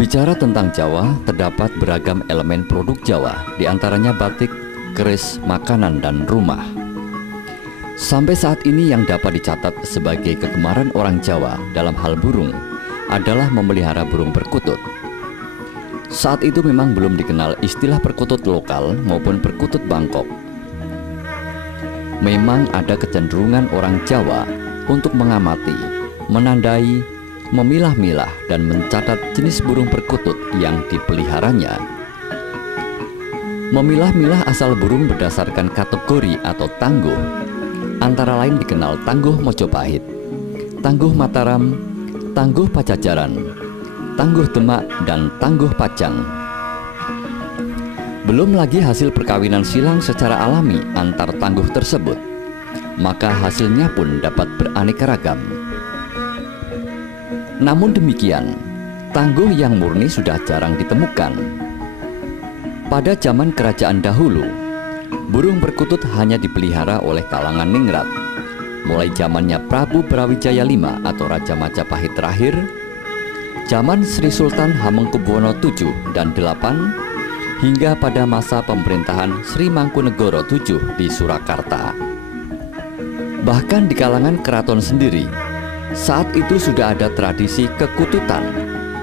Bicara tentang Jawa, terdapat beragam elemen produk Jawa, diantaranya batik, keris, makanan, dan rumah. Sampai saat ini yang dapat dicatat sebagai kegemaran orang Jawa dalam hal burung adalah memelihara burung perkutut. Saat itu memang belum dikenal istilah perkutut lokal maupun perkutut Bangkok. Memang ada kecenderungan orang Jawa untuk mengamati, menandai, memilah-milah dan mencatat jenis burung perkutut yang dipeliharanya. Memilah-milah asal burung berdasarkan kategori atau tangguh, antara lain dikenal tangguh Mojopahit, tangguh Mataram, tangguh Pajajaran, tangguh Demak, dan tangguh Pajang. Belum lagi hasil perkawinan silang secara alami antar tangguh tersebut, maka hasilnya pun dapat beraneka ragam. Namun demikian, tangguh yang murni sudah jarang ditemukan. Pada zaman kerajaan dahulu, burung perkutut hanya dipelihara oleh kalangan ningrat. Mulai zamannya Prabu Brawijaya V atau Raja Majapahit terakhir, zaman Sri Sultan Hamengkubuwono VII dan VIII, hingga pada masa pemerintahan Sri Mangkunegoro VII di Surakarta. Bahkan di kalangan keraton sendiri, saat itu sudah ada tradisi kekututan,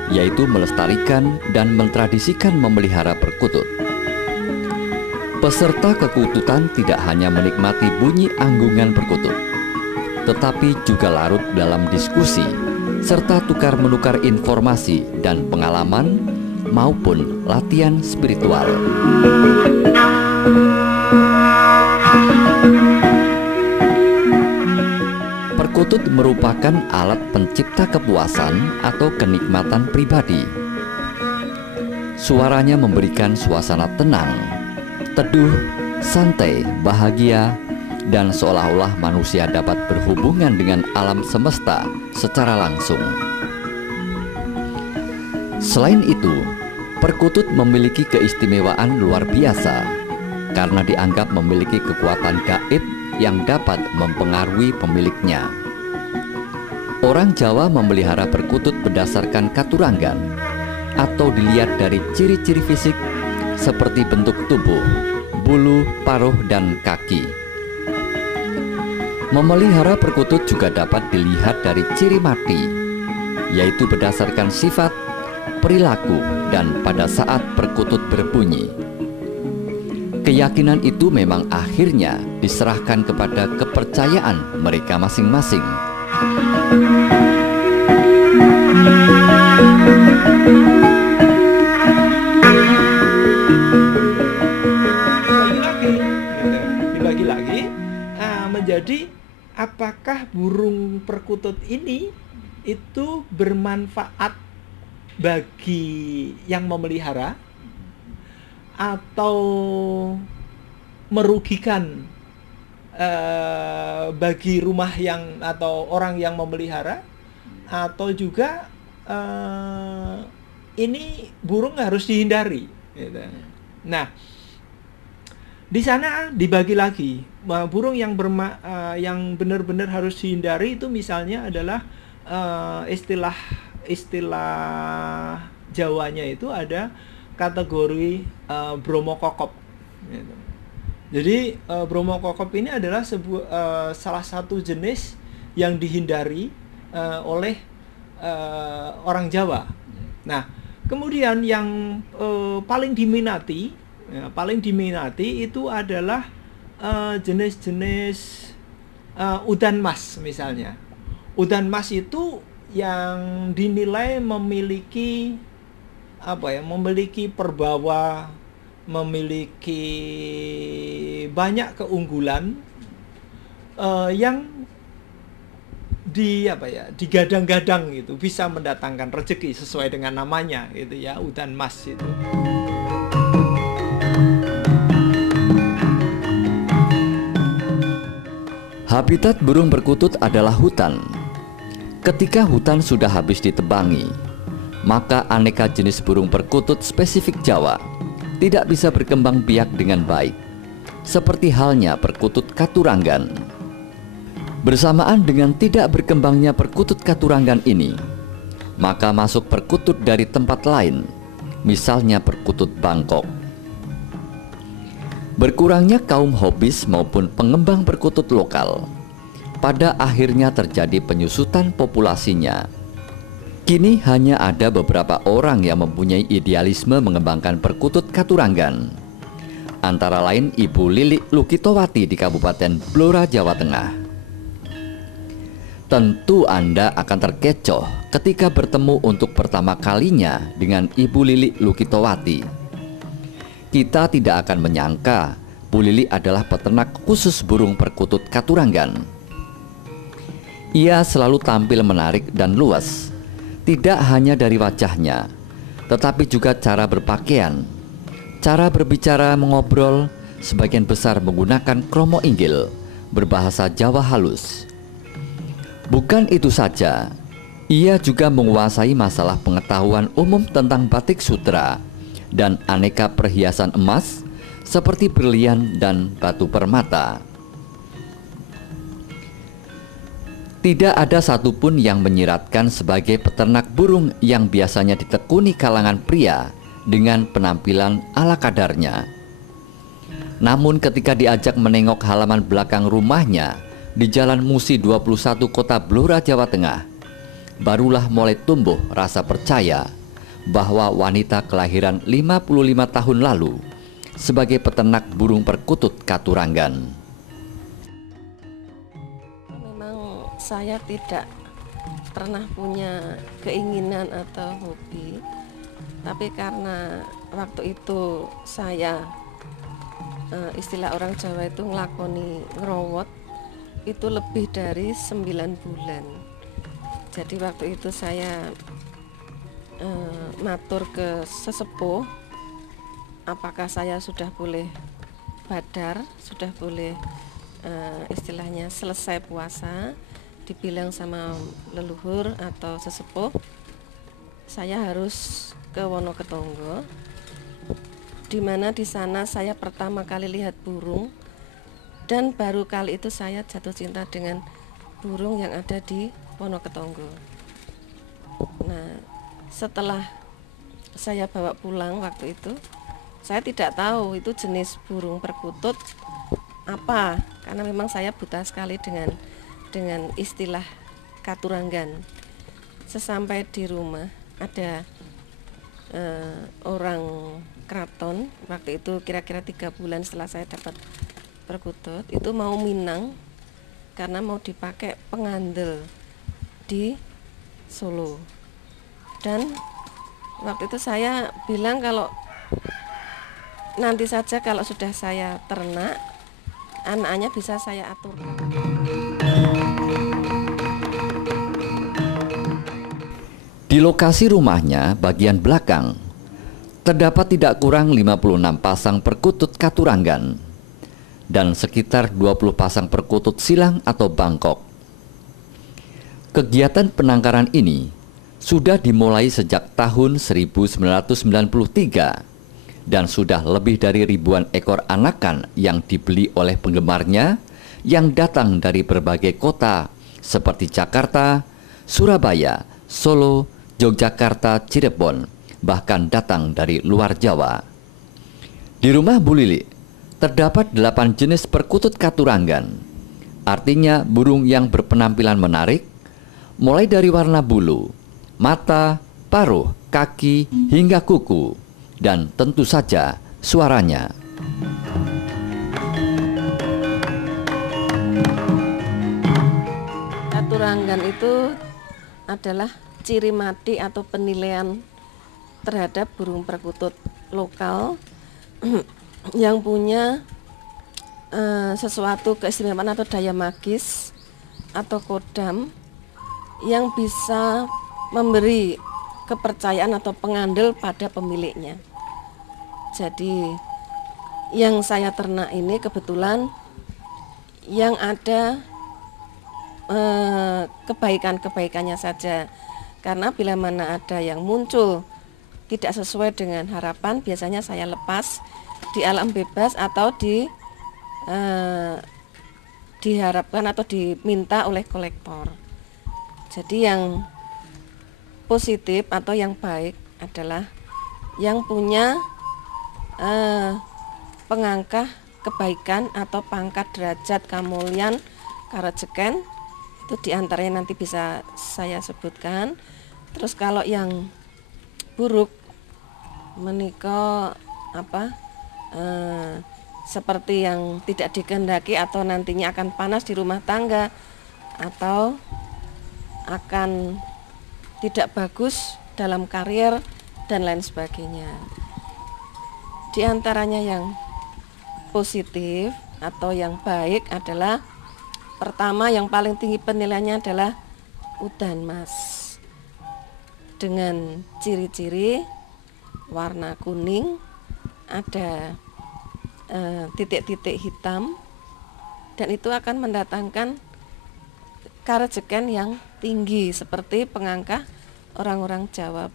yaitu melestarikan dan mentradisikan memelihara perkutut. Peserta kekututan tidak hanya menikmati bunyi anggungan perkutut, tetapi juga larut dalam diskusi, serta tukar-menukar informasi dan pengalaman maupun latihan spiritual. Perkutut merupakan alat pencipta kepuasan atau kenikmatan pribadi. Suaranya memberikan suasana tenang, teduh, santai, bahagia, dan seolah-olah manusia dapat berhubungan dengan alam semesta secara langsung. Selain itu, perkutut memiliki keistimewaan luar biasa karena dianggap memiliki kekuatan gaib yang dapat mempengaruhi pemiliknya. Orang Jawa memelihara perkutut berdasarkan katurangan atau dilihat dari ciri-ciri fisik seperti bentuk tubuh, bulu, paruh, dan kaki. Memelihara perkutut juga dapat dilihat dari ciri mati, yaitu berdasarkan sifat, perilaku, dan pada saat perkutut berbunyi. Keyakinan itu memang akhirnya diserahkan kepada kepercayaan mereka masing-masing. Dibagi lagi menjadi apakah burung perkutut ini itu bermanfaat bagi yang memelihara atau merugikan bagi rumah yang atau orang yang memelihara, atau juga ini burung harus dihindari gitu. Nah, di sana dibagi lagi burung yang benar-benar harus dihindari itu misalnya adalah istilah Jawanya itu ada kategori bromokokop gitu. Jadi bromokokop ini adalah salah satu jenis yang dihindari oleh orang Jawa. Nah, kemudian yang paling diminati itu adalah jenis-jenis udan mas misalnya. Udan mas itu yang dinilai memiliki memiliki perbawa, memiliki banyak keunggulan yang digadang-gadang gitu, bisa mendatangkan rezeki sesuai dengan namanya gitu ya, udan mas itu. Habitat burung perkutut adalah hutan. Ketika hutan sudah habis ditebangi, maka aneka jenis burung perkutut spesifik Jawa tidak bisa berkembang biak dengan baik, seperti halnya perkutut Katurangan. Bersamaan dengan tidak berkembangnya perkutut Katurangan ini, maka masuk perkutut dari tempat lain, misalnya perkutut Bangkok. Berkurangnya kaum hobis maupun pengembang perkutut lokal, pada akhirnya terjadi penyusutan populasinya. Kini hanya ada beberapa orang yang mempunyai idealisme mengembangkan perkutut Katurangan, antara lain Ibu Lilik Lukitowati di Kabupaten Blora, Jawa Tengah. Tentu Anda akan terkecoh ketika bertemu untuk pertama kalinya dengan Ibu Lilik Lukitowati. Kita tidak akan menyangka Bu Lilik adalah peternak khusus burung perkutut Katurangan. Ia selalu tampil menarik dan luas, tidak hanya dari wajahnya, tetapi juga cara berpakaian, cara berbicara, mengobrol, sebagian besar menggunakan kromo inggil, berbahasa Jawa halus. Bukan itu saja, ia juga menguasai masalah pengetahuan umum tentang batik sutra dan aneka perhiasan emas seperti berlian dan batu permata. Tidak ada satupun yang menyiratkan sebagai peternak burung yang biasanya ditekuni kalangan pria dengan penampilan ala kadarnya. Namun ketika diajak menengok halaman belakang rumahnya di Jalan Musi 21 Kota Blora, Jawa Tengah, barulah mulai tumbuh rasa percaya bahwa wanita kelahiran 55 tahun lalu sebagai peternak burung perkutut Katurangan. Saya tidak pernah punya keinginan atau hobi, tapi karena waktu itu saya istilah orang Jawa itu ngelakoni ngerowot itu lebih dari 9 bulan. Jadi waktu itu saya matur ke sesepuh, apakah saya sudah boleh badar, sudah boleh istilahnya selesai puasa. Dibilang sama leluhur atau sesepuh, saya harus ke Wonoketongo, di mana di sana saya pertama kali lihat burung, dan baru kali itu saya jatuh cinta dengan burung yang ada di Wonoketongo. Nah, setelah saya bawa pulang waktu itu, saya tidak tahu itu jenis burung perkutut apa, karena memang saya buta sekali dengan istilah Katurangan. Sesampai di rumah ada orang keraton, waktu itu kira-kira 3 bulan setelah saya dapat perkutut, itu mau minang karena mau dipakai pengandel di Solo. Dan waktu itu saya bilang kalau nanti saja kalau sudah saya ternak, anak-anaknya bisa saya aturkan. Di lokasi rumahnya bagian belakang terdapat tidak kurang 56 pasang perkutut Katurangan dan sekitar 20 pasang perkutut silang atau Bangkok. Kegiatan penangkaran ini sudah dimulai sejak tahun 1993 dan sudah lebih dari ribuan ekor anakan yang dibeli oleh penggemarnya yang datang dari berbagai kota seperti Jakarta, Surabaya, Solo, Yogyakarta, Cirebon, bahkan datang dari luar Jawa. Di rumah Bu Lilik terdapat 8 jenis perkutut Katurangan, artinya burung yang berpenampilan menarik, mulai dari warna bulu, mata, paruh, kaki, hingga kuku, dan tentu saja suaranya. Katurangan itu adalah ciri mati atau penilaian terhadap burung perkutut lokal yang punya sesuatu keistimewaan atau daya magis atau kodam yang bisa memberi kepercayaan atau pengandel pada pemiliknya. Jadi yang saya ternak ini kebetulan yang ada kebaikan-kebaikannya saja. Karena bila mana ada yang muncul tidak sesuai dengan harapan, biasanya saya lepas di alam bebas atau diharapkan atau diminta oleh kolektor. Jadi yang positif atau yang baik adalah yang punya pengangkah kebaikan atau pangkat derajat kamulian karejeken. Itu diantaranya nanti bisa saya sebutkan. Terus kalau yang buruk menika seperti yang tidak dikehendaki atau nantinya akan panas di rumah tangga atau akan tidak bagus dalam karier dan lain sebagainya. Di antaranya yang positif atau yang baik adalah pertama, yang paling tinggi penilaiannya adalah udan mas dengan ciri-ciri warna kuning, ada titik-titik hitam, dan itu akan mendatangkan karejeken yang tinggi seperti pengangkah orang-orang Jawa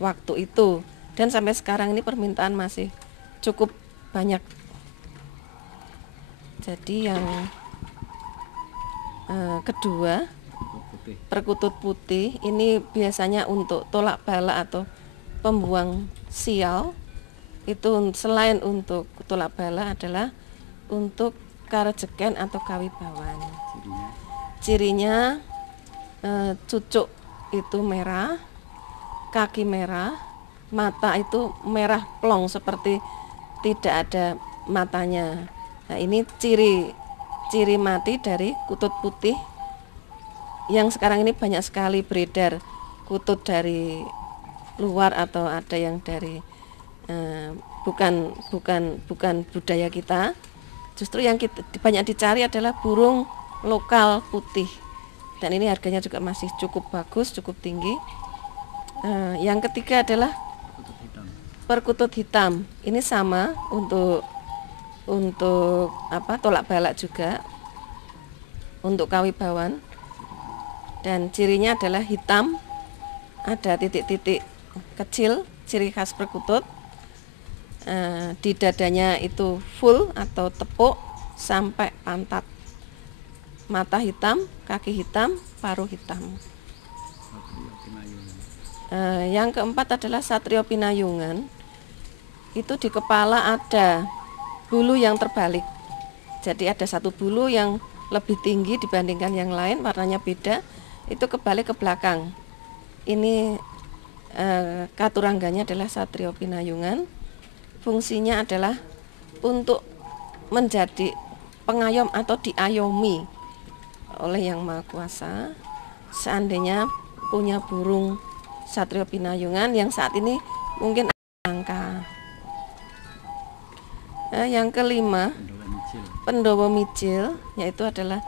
waktu itu, dan sampai sekarang ini permintaan masih cukup banyak. Jadi yang kedua, perkutut putih ini biasanya untuk tolak bala atau pembuang sial. Itu selain untuk tolak bala adalah untuk karejeken atau kawibawan. Cirinya cucuk itu merah, kaki merah, mata itu merah plong seperti tidak ada matanya. Nah, ini ciri mati dari kutut putih yang sekarang ini banyak sekali beredar, kutut dari luar atau ada yang dari bukan budaya kita. Justru yang banyak dicari adalah burung lokal putih, dan ini harganya juga masih cukup bagus, cukup tinggi. Yang ketiga adalah perkutut hitam. Ini sama untuk tolak balak juga, untuk kawibawan, dan cirinya adalah hitam, ada titik-titik kecil, ciri khas perkutut. Di dadanya itu full atau tepuk sampai pantat, mata hitam, kaki hitam, paruh hitam. Yang keempat adalah Satrio Pinayungan. Itu di kepala ada bulu yang terbalik. Jadi ada satu bulu yang lebih tinggi dibandingkan yang lain, warnanya beda, itu kebalik ke belakang. Ini katurangganya adalah Satrio Pinayungan. Fungsinya adalah untuk menjadi pengayom atau diayomi oleh Yang Maha Kuasa. Seandainya punya burung Satrio Pinayungan yang saat ini mungkin langka. Yang kelima, Pendowo Mijil, yaitu adalah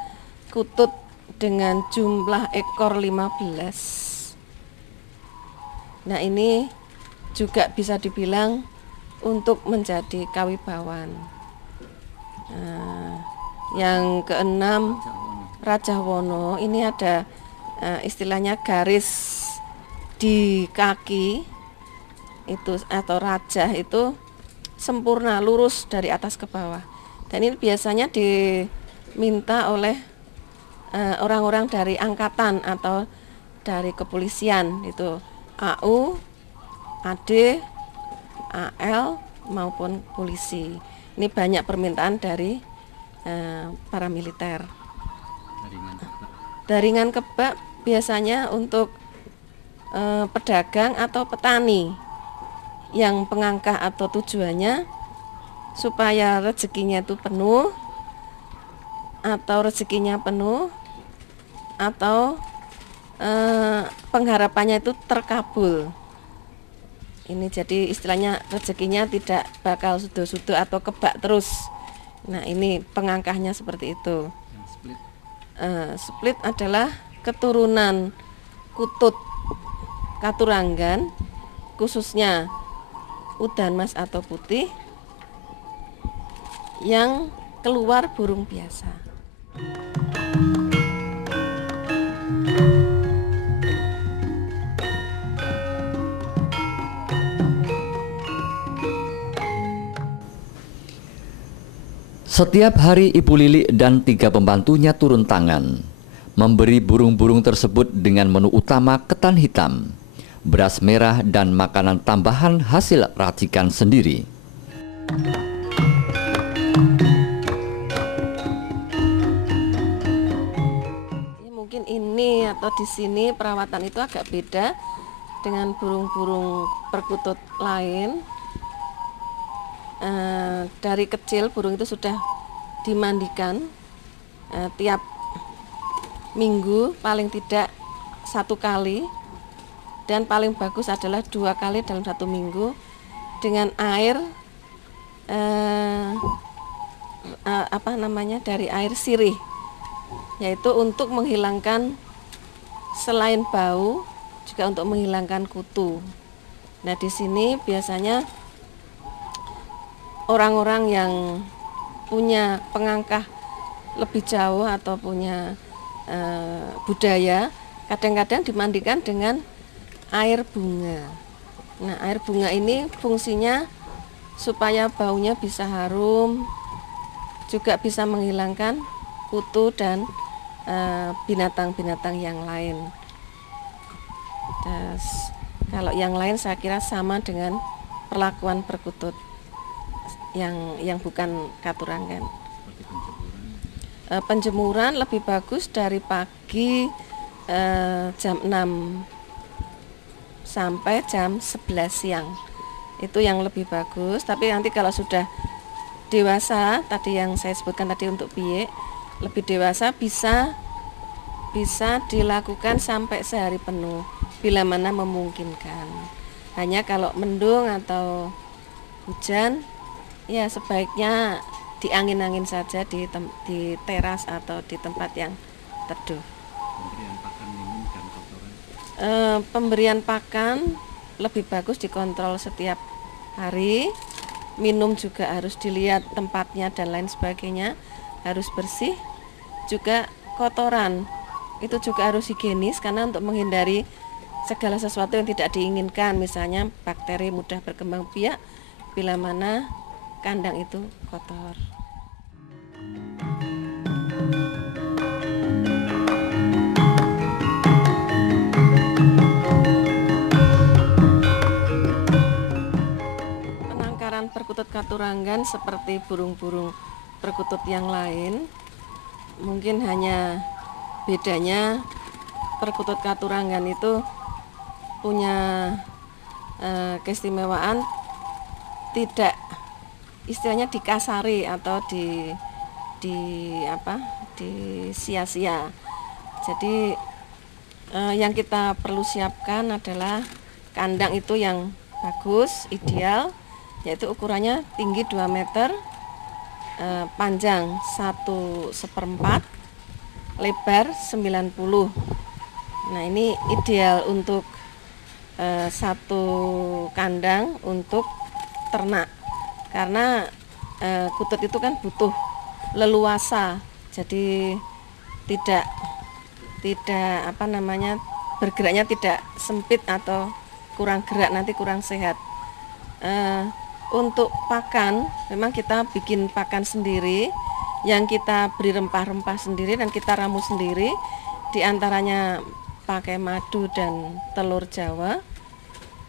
kutut dengan jumlah ekor 15. Nah, ini juga bisa dibilang untuk menjadi kawibawan. Yang keenam, Raja Wono. Ini ada istilahnya garis di kaki itu atau raja itu sempurna, lurus dari atas ke bawah. Dan ini biasanya diminta oleh orang-orang dari angkatan atau dari kepolisian, itu AU, AD, AL maupun polisi. Ini banyak permintaan dari para militer. Daringan kebak biasanya untuk pedagang atau petani yang pengangkah atau tujuannya supaya rezekinya itu penuh, atau rezekinya penuh, atau pengharapannya itu terkabul. Ini jadi istilahnya rezekinya tidak bakal sudo-sudo atau kebak terus. Nah, ini pengangkahnya seperti itu. Split adalah keturunan kutut katuranggan, khususnya udan mas atau putih, yang keluar burung biasa. Setiap hari Ibu Lili dan 3 pembantunya turun tangan memberi burung-burung tersebut dengan menu utama ketan hitam, beras merah, dan makanan tambahan hasil racikan sendiri. Mungkin ini atau di sini perawatan itu agak beda dengan burung-burung perkutut lain. Dari kecil burung itu sudah dimandikan tiap minggu paling tidak 1 kali, dan paling bagus adalah 2 kali dalam 1 minggu dengan air dari air sirih, yaitu untuk menghilangkan selain bau juga untuk menghilangkan kutu. Nah, di sini biasanya orang-orang yang punya pengangkah lebih jauh atau punya budaya kadang-kadang dimandikan dengan air bunga. Nah, air bunga ini fungsinya supaya baunya bisa harum, juga bisa menghilangkan kutu dan binatang-binatang yang lain. Terus, kalau yang lain saya kira sama dengan perlakuan perkutut yang bukan katurangan. Penjemuran lebih bagus dari pagi jam 6 sampai jam 11 siang. Itu yang lebih bagus. Tapi nanti kalau sudah dewasa, tadi yang saya sebutkan tadi untuk biek, lebih dewasa bisa dilakukan sampai sehari penuh bila mana memungkinkan. Hanya kalau mendung atau hujan, ya sebaiknya diangin-angin saja di teras atau di tempat yang teduh. Pemberian pakan lebih bagus dikontrol setiap hari. Minum juga harus dilihat tempatnya dan lain sebagainya, harus bersih. Juga kotoran itu juga harus higienis, karena untuk menghindari segala sesuatu yang tidak diinginkan, misalnya bakteri mudah berkembang biak bila mana kandang itu kotor. Penangkaran perkutut Katuranggan seperti burung-burung perkutut yang lain, mungkin hanya bedanya perkutut Katuranggan itu punya keistimewaan tidak istilahnya dikasari atau di sia-sia. Jadi yang kita perlu siapkan adalah kandang itu yang bagus, ideal, yaitu ukurannya tinggi 2 meter, panjang 1/4, lebar 90. Nah, ini ideal untuk satu kandang untuk ternak, karena kutut itu kan butuh leluasa, jadi tidak bergeraknya tidak sempit atau kurang gerak, nanti kurang sehat. Untuk pakan memang kita bikin pakan sendiri, yang kita beri rempah-rempah sendiri dan kita ramu sendiri, diantaranya pakai madu dan telur Jawa,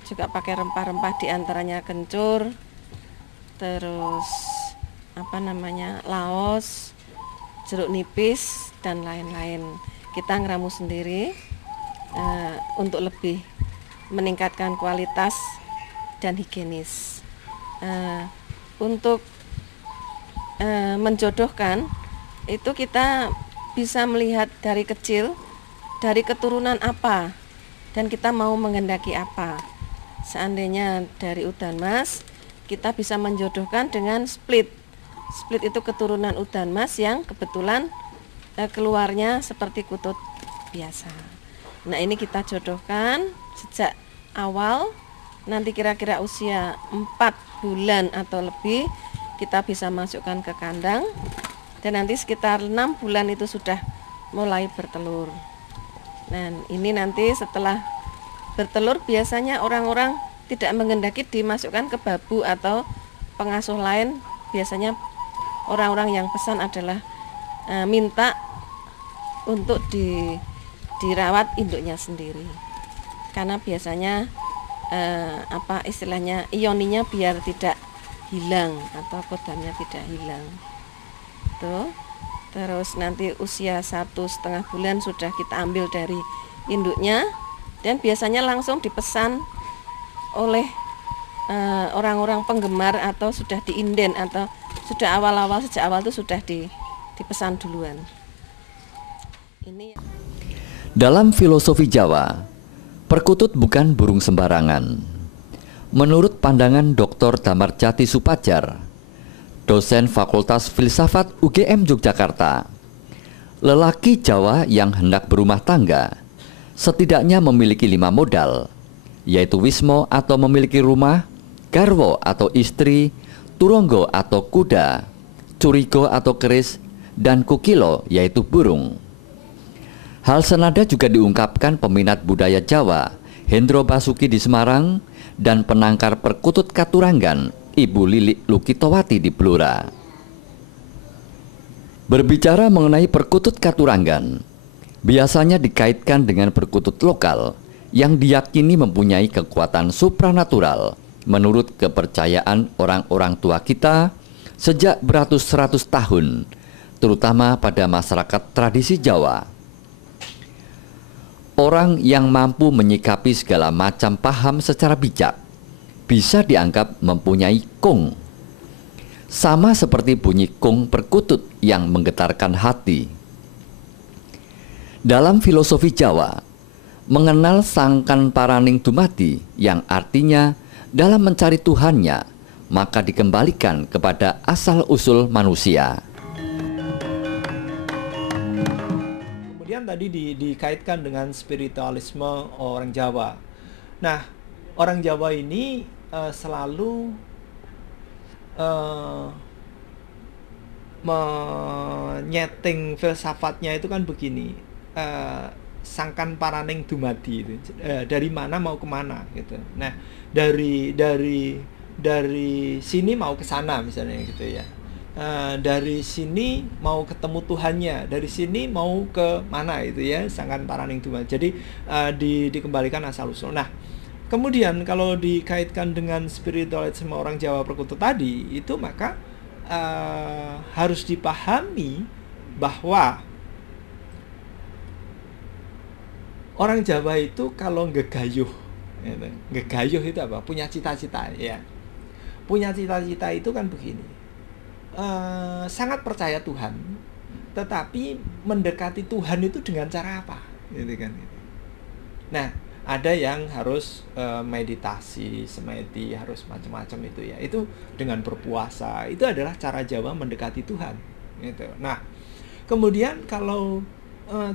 juga pakai rempah-rempah diantaranya kencur, terus laos, jeruk nipis dan lain-lain. Kita ngeramu sendiri untuk lebih meningkatkan kualitas dan higienis. Untuk menjodohkan itu kita bisa melihat dari kecil, dari keturunan apa, dan kita mau menghendaki apa. Seandainya dari udan mas, kita bisa menjodohkan dengan split. Split itu keturunan udan mas yang kebetulan keluarnya seperti kutut biasa. Nah, ini kita jodohkan sejak awal. Nanti kira-kira usia 4 bulan atau lebih kita bisa masukkan ke kandang, dan nanti sekitar 6 bulan itu sudah mulai bertelur. Dan ini nanti setelah bertelur biasanya orang-orang tidak menghendaki dimasukkan ke babu atau pengasuh lain. Biasanya orang-orang yang pesan adalah minta untuk dirawat induknya sendiri. karena biasanya apa istilahnya ioninya biar tidak hilang atau kodamnya tidak hilang. Tuh. Terus nanti usia 1,5 bulan sudah kita ambil dari induknya dan biasanya langsung dipesan oleh orang-orang penggemar atau sudah diinden atau sudah sejak awal itu sudah dipesan duluan. Ini Dalam filosofi Jawa, perkutut bukan burung sembarangan. Menurut pandangan Dr. Damarjati Supadjar, dosen Fakultas Filsafat UGM Yogyakarta, lelaki Jawa yang hendak berumah tangga setidaknya memiliki 5 modal, yaitu wismo atau memiliki rumah, garwo atau istri, turonggo atau kuda, curigo atau keris, dan kukilo yaitu burung. Hal senada juga diungkapkan peminat budaya Jawa Hendro Basuki di Semarang dan penangkar perkutut Katuranggan Ibu Lilik Lukitowati di Blora. Berbicara mengenai perkutut Katuranggan, biasanya dikaitkan dengan perkutut lokal yang diyakini mempunyai kekuatan supranatural menurut kepercayaan orang-orang tua kita sejak beratus-ratus tahun, terutama pada masyarakat tradisi Jawa. Orang yang mampu menyikapi segala macam paham secara bijak bisa dianggap mempunyai kung. Sama seperti bunyi kung perkutut yang menggetarkan hati. Dalam filosofi Jawa, mengenal sangkan paraning dumadi yang artinya dalam mencari Tuhannya, maka dikembalikan kepada asal-usul manusia. Tadi dikaitkan dengan spiritualisme orang Jawa. Nah, orang Jawa ini selalu menyeting filsafatnya itu kan begini, sangkan paraning dumadi itu, dari mana mau kemana gitu. Nah, dari sini mau ke sana misalnya gitu ya. Dari sini mau ketemu Tuhannya, dari sini mau ke mana itu ya, sangkan paraning dumadi. Jadi dikembalikan asal usul. Nah, kemudian kalau dikaitkan dengan spiritualisme orang Jawa perkutut tadi itu, maka harus dipahami bahwa orang Jawa itu kalau ngegayuh itu apa? Punya cita-cita ya. Punya cita-cita itu kan begini. Sangat percaya Tuhan, tetapi mendekati Tuhan itu dengan cara apa? Gitu kan. Nah, ada yang harus meditasi, semedi, harus macam-macam itu ya. Itu dengan berpuasa. Itu adalah cara Jawa mendekati Tuhan. Gitu. Nah, kemudian kalau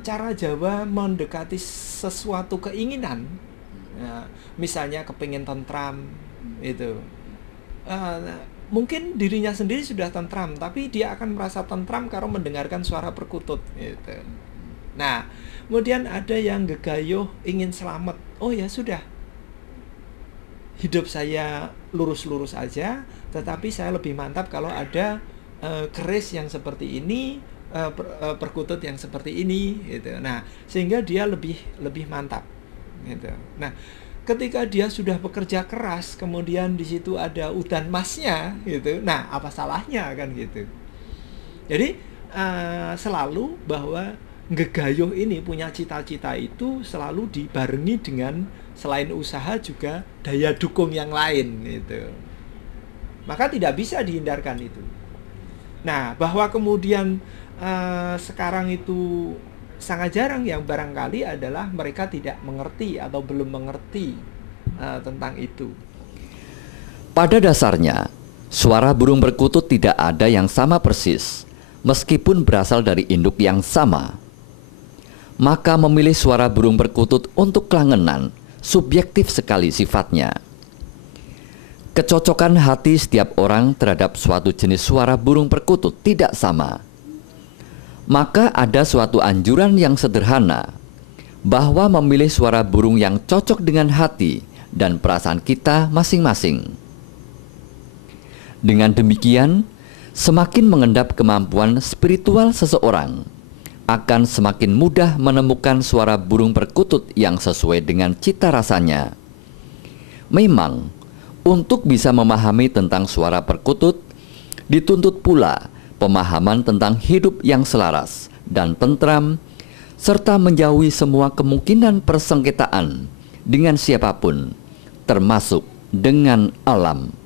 cara Jawa mendekati sesuatu keinginan, misalnya kepingin tentram, itu. Mungkin dirinya sendiri sudah tentram, tapi dia akan merasa tentram kalau mendengarkan suara perkutut gitu. Nah, kemudian ada yang gegayuh ingin selamat. Oh ya sudah, hidup saya lurus-lurus aja, tetapi saya lebih mantap kalau ada keris yang seperti ini, perkutut yang seperti ini gitu. Nah, sehingga dia lebih mantap gitu. Nah, ketika dia sudah bekerja keras, kemudian di situ ada udan emasnya, gitu. Nah, apa salahnya kan gitu? Jadi selalu bahwa ngegayuh ini punya cita-cita itu selalu dibarengi dengan selain usaha juga daya dukung yang lain, gitu. Maka tidak bisa dihindarkan itu. Nah, bahwa kemudian sekarang itu sangat jarang yang barangkali adalah mereka tidak mengerti atau belum mengerti tentang itu. Pada dasarnya, suara burung perkutut tidak ada yang sama persis, meskipun berasal dari induk yang sama. Maka memilih suara burung perkutut untuk kelangenan subjektif sekali sifatnya. Kecocokan hati setiap orang terhadap suatu jenis suara burung perkutut tidak sama. Maka ada suatu anjuran yang sederhana, bahwa memilih suara burung yang cocok dengan hati dan perasaan kita masing-masing. Dengan demikian, semakin mengendap kemampuan spiritual seseorang, akan semakin mudah menemukan suara burung perkutut yang sesuai dengan cita rasanya. Memang, untuk bisa memahami tentang suara perkutut, dituntut pula pemahaman tentang hidup yang selaras dan tentram, serta menjauhi semua kemungkinan persengketaan dengan siapapun, termasuk dengan alam.